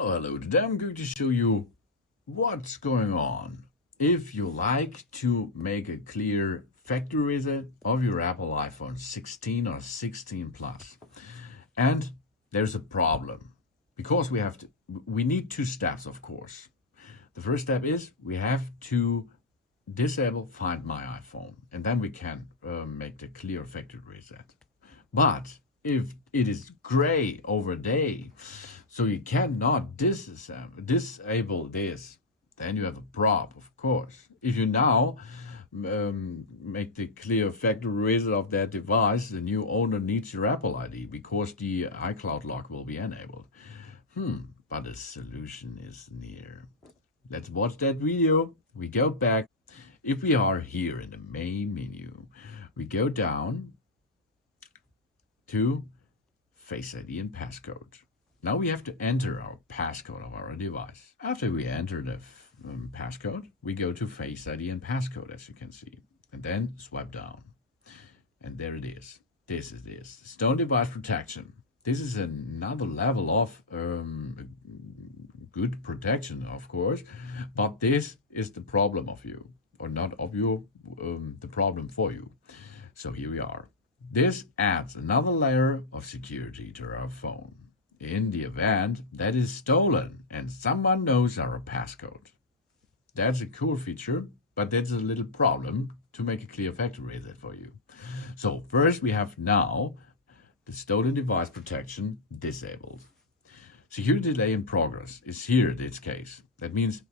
Hello. Today I'm going to show you what's going on if you like to make a clear factory reset of your Apple iPhone 16 or 16 Plus. And there's a problem because we need two steps, of course. The first step is we have to disable Find My iPhone, and then we can make the clear factory reset. But if it is gray over day, so you cannot disable this, then you have a problem, of course. If you now make the clear factory reset of that device, the new owner needs your Apple ID because the iCloud lock will be enabled. But a solution is near. Let's watch that video. We go back. If we are here in the main menu, we go down to Face ID and passcode. Now we have to enter our passcode of our device. After we enter the passcode, we go to Face ID and passcode, as you can see, and then swipe down. And there it is. This is this. Stone device protection. This is another level of good protection, of course, but this is the problem of you, or not of you, the problem for you. So here we are. This adds another layer of security to our phone in the event that is stolen and someone knows our passcode. That's a cool feature, but that's a little problem to make a clear factory reset for you. So first we have now the stolen device protection disabled. Security delay in progress is here in this case. That means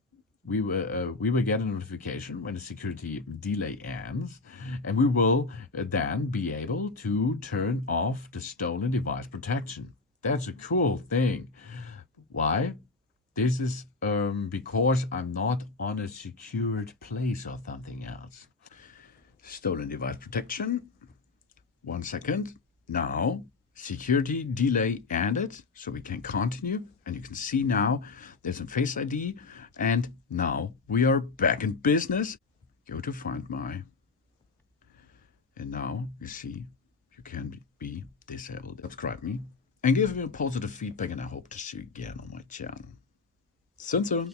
we will get a notification when the security delay ends, and we will then be able to turn off the stolen device protection. That's a cool thing. Why? This is because I'm not on a secured place or something else. Stolen device protection. 1 second. Now, security delay ended, so we can continue. And you can see now there's a Face ID. And now we are back in business. Go to Find My. And now you see you can be disabled. Subscribe me and give me a positive feedback, and I hope to see you again on my channel. Soon.